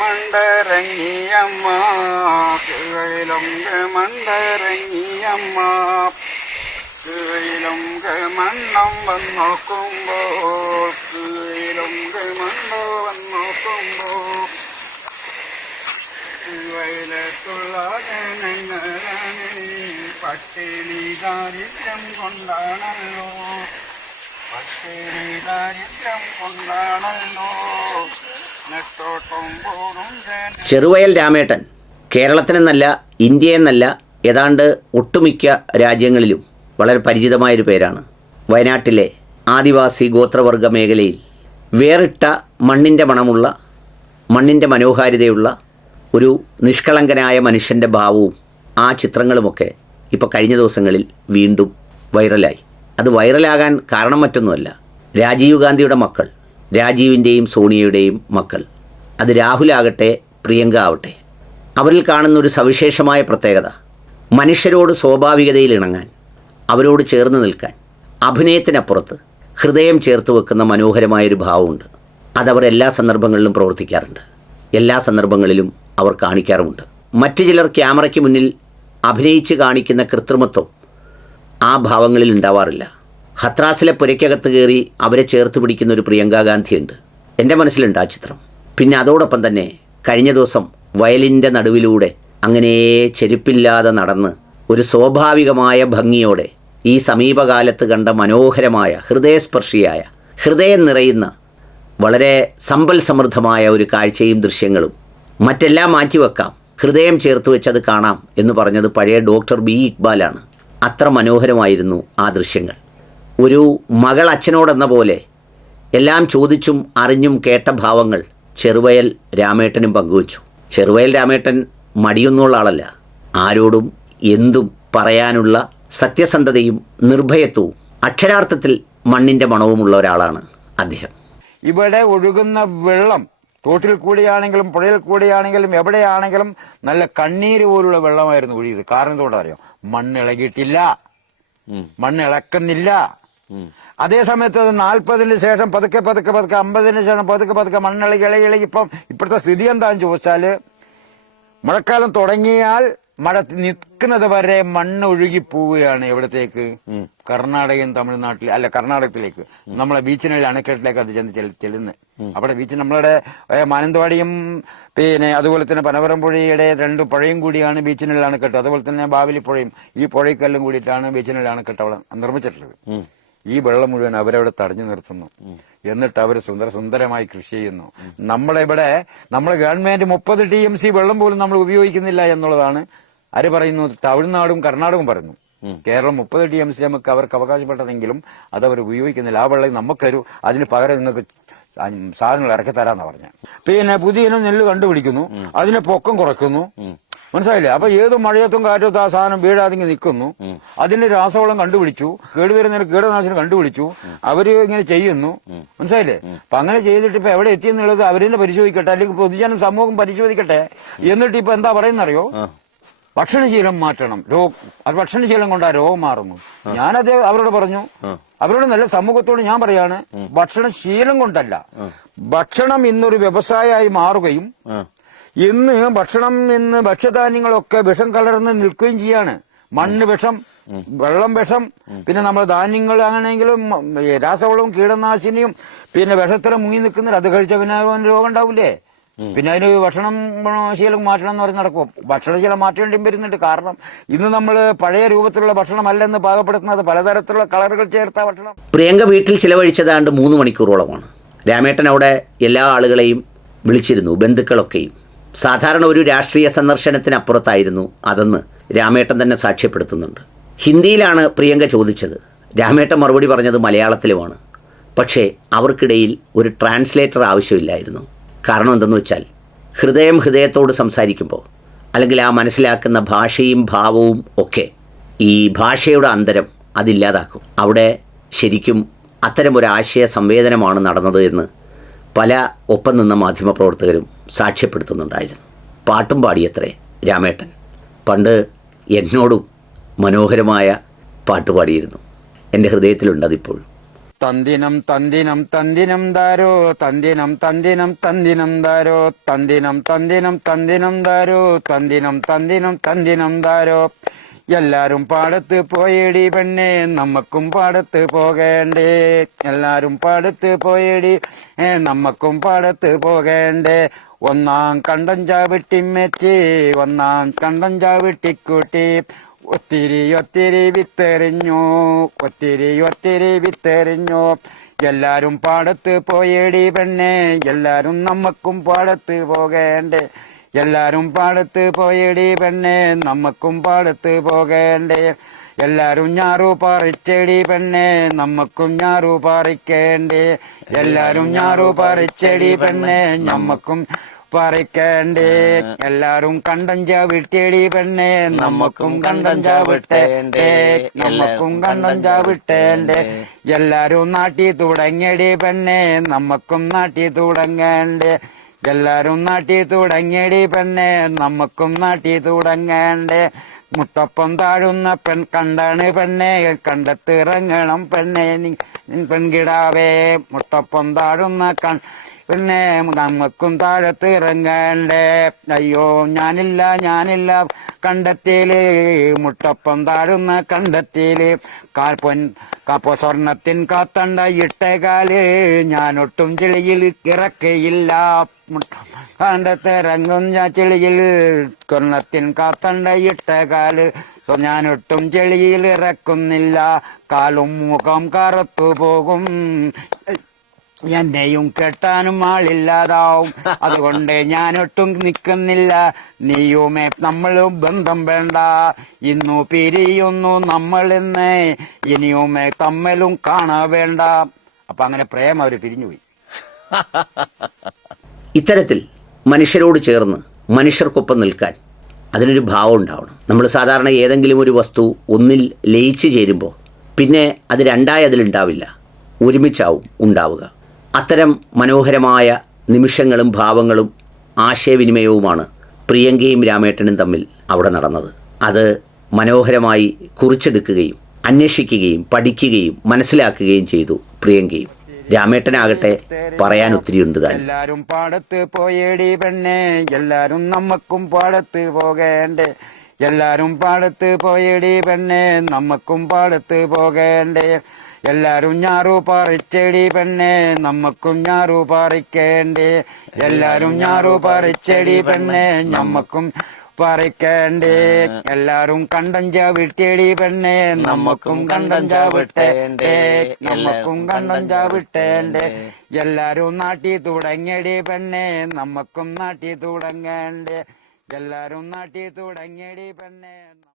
മണ്ടരങ്ങിയമ്മ കീഴിലൊങ്ക് മണ്ടരങ്ങിയമ്മ കീഴിലൊങ്ക് മണ്ണം വന്നോക്കുമ്പോൾ കീഴിലൊങ്ക് മണ്ണോ വന്നോക്കുമ്പോൾ. വയലത്തുള്ള ജനങ്ങളാണ് പട്ടിണി ദാരിദ്ര്യം കൊണ്ടാണല്ലോ. പട്ടിണി ദാരിദ്ര്യം കൊണ്ടാണല്ലോ. ചെറുവയൽ രാമേട്ടൻ കേരളത്തിനെന്നല്ല ഇന്ത്യയെന്നല്ല ഏതാണ്ട് ഒട്ടുമിക്ക രാജ്യങ്ങളിലും വളരെ പരിചിതമായൊരു പേരാണ്. വയനാട്ടിലെ ആദിവാസി ഗോത്രവർഗ മേഖലയിൽ വേറിട്ട മണ്ണിന്റെ മണമുള്ള മണ്ണിന്റെ മനോഹാരിതയുള്ള ഒരു നിഷ്കളങ്കനായ മനുഷ്യന്റെ ഭാവവും ആ ചിത്രങ്ങളുമൊക്കെ ഇപ്പോൾ കഴിഞ്ഞ ദിവസങ്ങളിൽ വീണ്ടും വൈറലായി. അത് വൈറലാകാൻ കാരണം മറ്റൊന്നുമല്ല. രാജീവ് ഗാന്ധിയുടെ മക്കൾ രാജീവിന്റെയും സോണിയയുടെയും മക്കൾ. അത് രാഹുലാകട്ടെ പ്രിയങ്ക ആവട്ടെ. അവരിൽ കാണുന്ന ഒരു സവിശേഷമായ പ്രത്യേകത മനുഷ്യരോട് സ്വാഭാവികതയിൽ ഇണങ്ങാൻ അവരോട് ചേർന്ന് നിൽക്കാൻ അഭിനയത്തിനപ്പുറത്ത് ഹൃദയം ചേർത്ത് വെക്കുന്ന മനോഹരമായൊരു ഭാവമുണ്ട്. അതവർ എല്ലാ സന്ദർഭങ്ങളിലും പ്രവർത്തിക്കാറുണ്ട്. എല്ലാ സന്ദർഭങ്ങളിലും അവർ കാണിക്കാറുമുണ്ട്. മറ്റു ചിലർ ക്യാമറയ്ക്ക് മുന്നിൽ അഭിനയിച്ച് കാണിക്കുന്ന കൃത്രിമത്വം ആ ഭാവങ്ങളിൽ ഉണ്ടാവാറില്ല. ഹത്രാസിലെ പുരയ്ക്കകത്ത് കയറി അവരെ ചേർത്ത് പിടിക്കുന്ന ഒരു പ്രിയങ്ക ഗാന്ധിയുണ്ട്. എന്റെ മനസ്സിലുണ്ട് ആ ചിത്രം. പിന്നെ അതോടൊപ്പം തന്നെ കഴിഞ്ഞ ദിവസം വയലിന്റെ നടുവിലൂടെ അങ്ങനെ ചെരുപ്പില്ലാതെ നടന്ന് ഒരു സ്വാഭാവികമായ ഭംഗിയോടെ ഈ സമീപകാലത്ത് കണ്ട മനോഹരമായ ഹൃദയസ്പർശിയായ ഹൃദയം നിറയുന്ന വളരെ സമ്പൽ സമൃദ്ധമായ ഒരു കാഴ്ചയും ദൃശ്യങ്ങളും മറ്റെല്ലാം മാറ്റിവെക്കാം. ഹൃദയം ചേർത്ത് വെച്ചത് കാണാം എന്ന് പറഞ്ഞത് പഴയ ഡോക്ടർ ബി ഇക്ബാലാണ്. അത്ര മനോഹരമായിരുന്നു ആ ദൃശ്യങ്ങൾ. ഒരു മകൾ അച്ഛനോടെന്ന പോലെ എല്ലാം ചോദിച്ചും അറിഞ്ഞും കേട്ട ഭാവങ്ങൾ ചെറുവയൽ രാമേട്ടനും പങ്കുവച്ചു. ചെറുവയൽ രാമേട്ടൻ മടിയൊന്നുള്ള ആളല്ല. ആരോടും എന്തും പറയാനുള്ള സത്യസന്ധതയും നിർഭയത്വവും അക്ഷരാർത്ഥത്തിൽ മണ്ണിന്റെ മണവുമുള്ള ഒരാളാണ് അദ്ദേഹം. ഇവിടെ ഒഴുകുന്ന വെള്ളം തോട്ടിൽ കൂടിയാണെങ്കിലും പുഴയിൽ കൂടിയാണെങ്കിലും എവിടെയാണെങ്കിലും നല്ല കണ്ണീര് പോലുള്ള വെള്ളമായിരുന്നു ഒഴിയത് കാരണം എന്തുകൊണ്ടറിയോ? മണ്ണിളകിയിട്ടില്ല. മണ്ണിളക്കുന്നില്ല. ഇളകിയിട്ടില്ല മണ്ണ് ഇളക്കുന്നില്ല അതേ സമയത്ത് അത് നാൽപ്പതിന് ശേഷം പതുക്കെ പതുക്കെ പതുക്കെ അമ്പതിന് ശേഷം പതുക്കെ പതുക്കെ മണ്ണിളകി ഇളകി ഇളകി ഇപ്പം ഇപ്പോഴത്തെ സ്ഥിതി എന്താന്ന് ചോദിച്ചാൽ മഴക്കാലം തുടങ്ങിയാൽ മഴ നിൽക്കുന്നത് വരെ മണ്ണ് ഒഴുകി പോവുകയാണ് എവിടത്തേക്ക് കർണാടകയും തമിഴ്നാട്ടിൽ അല്ല കർണാടകത്തിലേക്ക്. നമ്മളെ ബീച്ചിനുള്ള അണക്കെട്ടിലേക്ക് അത് ചെന്ന് ചെല്ലുന്നത് അവിടെ ബീച്ച് നമ്മളുടെ മാനന്തവാടിയും പിന്നെ അതുപോലെ തന്നെ പനവരംപുഴയുടെ രണ്ട് പുഴയും കൂടിയാണ് ബീച്ചിനുള്ള അണക്കെട്ട്. അതുപോലെ തന്നെ ബാവലി പുഴയും ഈ പുഴയ്ക്കെല്ലാം കൂടിയിട്ടാണ് ബീച്ചിനുള്ള അണക്കെട്ട് അവിടെ നിർമ്മിച്ചിട്ടുള്ളത്. ഈ വെള്ളം മുഴുവൻ അവരവിടെ തടഞ്ഞു നിർത്തുന്നു. എന്നിട്ട് അവർ സുന്ദര സുന്ദരമായി കൃഷി ചെയ്യുന്നു. നമ്മളെ ഇവിടെ നമ്മുടെ ഗവൺമെന്റ് മുപ്പത് ടി എം സി വെള്ളം പോലും നമ്മൾ ഉപയോഗിക്കുന്നില്ല എന്നുള്ളതാണ് ആര് പറയുന്നു? തമിഴ്നാടും കർണാടകവും പറയുന്നു. കേരളം മുപ്പത് ടി എം സി നമുക്ക് അവർക്ക് അവകാശപ്പെട്ടതെങ്കിലും അത് അവർ ഉപയോഗിക്കുന്നില്ല. ആ വെള്ളം നമുക്കൊരു അതിന് പകരം നിങ്ങൾക്ക് സാധനങ്ങൾ ഇറക്കി തരാന്നാ പറഞ്ഞ. പിന്നെ പുതിയ ഇനം നെല്ല് കണ്ടുപിടിക്കുന്നു. അതിനെ പൊക്കം കുറയ്ക്കുന്നു മനസ്സിലായില്ലേ? അപ്പൊ ഏത് മഴയത്തും കാറ്റത്തും ആ സാധനം വീഴാതെ നിൽക്കുന്നു. അതിന്റെ രാസവളം കണ്ടുപിടിച്ചു. കേടുവരുന്ന കീടനാശിനി കണ്ടുപിടിച്ചു. അവർ ഇങ്ങനെ ചെയ്യുന്നു. മനസ്സിലായില്ലേ? അപ്പൊ അങ്ങനെ ചെയ്തിട്ട് ഇപ്പൊ എവിടെ എത്തിയെന്നുള്ളത് അവരെന്നെ പരിശോധിക്കട്ടെ അല്ലെങ്കിൽ പൊതുജനം സമൂഹം പരിശോധിക്കട്ടെ. എന്നിട്ട് ഇപ്പൊ എന്താ പറയുന്നറിയോ? ഭക്ഷണശീലം മാറ്റണം. രോഗം അത് ഭക്ഷണശീലം ആ രോഗം മാറുന്നു. ഞാനത് അവരോട് പറഞ്ഞു. അവരോട് നല്ല സമൂഹത്തോട് ഞാൻ പറയാണ് ഭക്ഷണശീലം കൊണ്ടല്ല. ഭക്ഷണം ഇന്നൊരു വ്യവസായമായി മാറുകയും ഇന്ന് ഭക്ഷണം ഇന്ന് ഭക്ഷ്യധാന്യങ്ങളൊക്കെ വിഷം കലർന്ന് നിൽക്കുകയും ചെയ്യാണ്. മണ്ണ് വിഷം വെള്ളം വിഷം പിന്നെ നമ്മൾ ധാന്യങ്ങൾ അങ്ങനെയെങ്കിലും രാസവളവും കീടനാശിനിയും പിന്നെ വിഷത്തിലും മുങ്ങി നിൽക്കുന്നില്ല അത് കഴിച്ച പിന്നെ രോഗം ഉണ്ടാവില്ലേ പിന്നെ അതിന് ഭക്ഷണം ശീലം മാറ്റണം എന്ന് പറഞ്ഞ് നടക്കും. ഭക്ഷണശീലം മാറ്റേണ്ടിയും വരുന്നുണ്ട്. കാരണം ഇന്ന് നമ്മൾ പഴയ രൂപത്തിലുള്ള ഭക്ഷണമല്ലെന്ന് പാകപ്പെടുത്തുന്നത്. പലതരത്തിലുള്ള കളറുകൾ ചേർത്ത ഭക്ഷണം. പ്രിയങ്ക വീട്ടിൽ ചിലവഴിച്ചതാണ്ട് മൂന്ന് മണിക്കൂറോളമാണ്. രാമേട്ടൻ അവിടെ എല്ലാ ആളുകളെയും വിളിച്ചിരുന്നു. ബന്ധുക്കളൊക്കെയും. സാധാരണ ഒരു രാഷ്ട്രീയ സന്ദർശനത്തിനപ്പുറത്തായിരുന്നു അതെന്ന് രാമേട്ടൻ തന്നെ സാക്ഷ്യപ്പെടുത്തുന്നുണ്ട്. ഹിന്ദിയിലാണ് പ്രിയങ്ക ചോദിച്ചത്. രാമേട്ടൻ മറുപടി പറഞ്ഞത് മലയാളത്തിലുമാണ്. പക്ഷേ അവർക്കിടയിൽ ഒരു ട്രാൻസ്ലേറ്റർ ആവശ്യമില്ലായിരുന്നു. കാരണം എന്തെന്ന് വെച്ചാൽ ഹൃദയം ഹൃദയത്തോട് സംസാരിക്കുമ്പോൾ അല്ലെങ്കിൽ ആ മനസ്സിലാക്കുന്ന ഭാഷയും ഭാവവും ഒക്കെ ഈ ഭാഷയുടെ അന്തരം അതില്ലാതാക്കും. അവിടെ ശരിക്കും അത്തരം ഒരു ആശയ സംവേദനമാണ് നടന്നത് എന്ന് പല ഒപ്പം നിന്ന മാധ്യമപ്രവർത്തകരും സാക്ഷ്യപ്പെടുത്തുന്നുണ്ടായിരുന്നു. പാട്ടും പാടിയത്രേ രാമേട്ടൻ. പണ്ട് എന്നോടും മനോഹരമായ പാട്ട് പാടിയിരുന്നു. എന്റെ ഹൃദയത്തിലുണ്ട് തന്തിനം തന്തിനം തന്തിനം ദാരോ തന്തിനം തന്തിനം തന്തിനം ദാരോ തന്തിനം തന്തിനം തന്തിനം ദാരോ തന്തിനം തന്തിനം തന്തിനം ദാരോ. എല്ലാരും പാടത്ത് പോയടി പെണ്ണെ നമ്മക്കും പാടത്ത് പോകേണ്ടേ. എല്ലാരും പാടത്ത് പോയടി നമ്മക്കും പാടത്ത് പോകേണ്ടേ. ഒന്നാം കണ്ടം ചാവിട്ടിമ്മച്ചി ഒന്നാം കണ്ടം ചാവിട്ടിക്കൂട്ടി ഒത്തിരി ഒത്തിരി വിത്തെറിഞ്ഞു ഒത്തിരി ഒത്തിരി വിത്തെറിഞ്ഞു. എല്ലാരും പാടത്ത് പോയേടി പെണ്ണേ എല്ലാരും നമ്മക്കും പാടത്ത് പോകേണ്ടേ. എല്ലാരും പാടത്ത് പോയേടി പെണ്ണേ നമ്മക്കും പാടത്ത് പോകേണ്ടേ. എല്ലാരും ഞാറു പറിച്ചെടി പെണ്ണെ നമ്മക്കും ഞാറു പറിക്കേണ്ടേ. എല്ലാരും ഞാറു പറിച്ചെടി പെണ്ണെ നമ്മക്കും പറിക്കേണ്ടേ. എല്ലാരും കണ്ടഞ്ച വിട്ടേടി പെണ്ണെ നമ്മക്കും കണ്ടഞ്ച വിട്ടേണ്ടേ. നമ്മക്കും കണ്ടഞ്ച വിട്ടേണ്ടേ. എല്ലാരും നാട്ടി തുടങ്ങിയടി പെണ്ണെ നമ്മക്കും നാട്ടി തുടങ്ങേണ്ടേ. എല്ലാരും നാട്ടി തുടങ്ങിയടി പെണ്ണെ നമ്മക്കും നാട്ടി തുടങ്ങേണ്ടേ. മുട്ടപ്പം താഴുന്ന പെൺ കണ്ടാണ് പെണ്ണെ കണ്ടത്തിറങ്ങണം പെണ്ണെ നിൻ പെൺകിടാവേ. മുട്ടപ്പം താഴുന്ന കൺ പിന്നെ നമുക്കും താഴത്ത് ഇറങ്ങണ്ടേ. അയ്യോ ഞാനില്ല ഞാനില്ല. കണ്ടെത്തിയിൽ. മുട്ടപ്പം താഴുന്ന കണ്ടെത്തിയിൽ. കാൽപ്പൊൻ കാപ്പോ സ്വർണത്തിൻ കാത്തണ്ട ഇട്ടകാൽ. ഞാനൊട്ടും ചെളിയിൽ ഇറക്കയില്ല. കണ്ടത്തിറങ്ങും ഞാൻ ചെളിയിൽ. സ്വർണത്തിൻ കാത്തണ്ട ഇട്ടകാൽ. ഞാനൊട്ടും ചെളിയിൽ ഇറക്കുന്നില്ല. കാലും മുഖം കറുത്തു പോകും. എന്നെയും കെട്ടാനും ആളില്ലാതാവും. അതുകൊണ്ട് ഞാനൊട്ടും നിൽക്കുന്നില്ല. നീയുമേ നമ്മളും ബന്ധം വേണ്ട. ഇന്നു പിരിയുന്നു നമ്മൾ ഇന്ന്. ഇനിയുമേ തമ്മിലും കാണാ വേണ്ട. അപ്പൊ അങ്ങനെ പ്രേമം അവർ പിരിഞ്ഞുപോയി. ഇത്തരത്തിൽ മനുഷ്യരോട് ചേർന്ന് മനുഷ്യർക്കൊപ്പം നിൽക്കാൻ അതിനൊരു ഭാവം ഉണ്ടാവണം. നമ്മൾ സാധാരണ ഏതെങ്കിലും ഒരു വസ്തു ഒന്നിൽ ലയിച്ചു ചേരുമ്പോൾ പിന്നെ അത് രണ്ടായി അതിലുണ്ടാവില്ല. ഒരുമിച്ചാവും ഉണ്ടാവുക. അത്തരം മനോഹരമായ നിമിഷങ്ങളും ഭാവങ്ങളും ആശയവിനിമയവുമാണ് പ്രിയങ്കയും രാമേട്ടനും തമ്മിൽ അവിടെ നടന്നത്. അത് മനോഹരമായി കുറിച്ചെടുക്കുകയും അന്വേഷിക്കുകയും പഠിക്കുകയും മനസ്സിലാക്കുകയും ചെയ്തു പ്രിയങ്കയും. രാമേട്ടനാകട്ടെ പറയാൻ ഒത്തിരി ഉണ്ട് എല്ലാരും പാടത്ത് പോയേടി പെണ്ണേ എല്ലാരും നമ്മക്കും പാടത്ത് പോകേണ്ടേ. എല്ലാരും പാടത്ത് പോയേടി പെണ്ണേ നമ്മക്കും പാടത്ത് പോകേണ്ടേ. എല്ലാരും ഞാറു പറിച്ചെടി പെണ്ണെ നമ്മക്കും ഞാറു പറിക്കേണ്ടേ. എല്ലാരും ഞാറു പറിച്ചെടി പെണ്ണെ നമ്മക്കും പറിക്കേണ്ടേ. എല്ലാരും കണ്ടഞ്ച വിട്ടേടി പെണ്ണെ നമ്മക്കും കണ്ടഞ്ച വിട്ടേണ്ടേ. നമ്മക്കും കണ്ടഞ്ച വിട്ടേണ്ടേ. എല്ലാരും നാട്ടി തുടങ്ങിയടി പെണ്ണെ നമ്മക്കും നാട്ടി തുടങ്ങേണ്ടേ. എല്ലാരും നാട്ടി തുടങ്ങിയടി പെണ്ണെ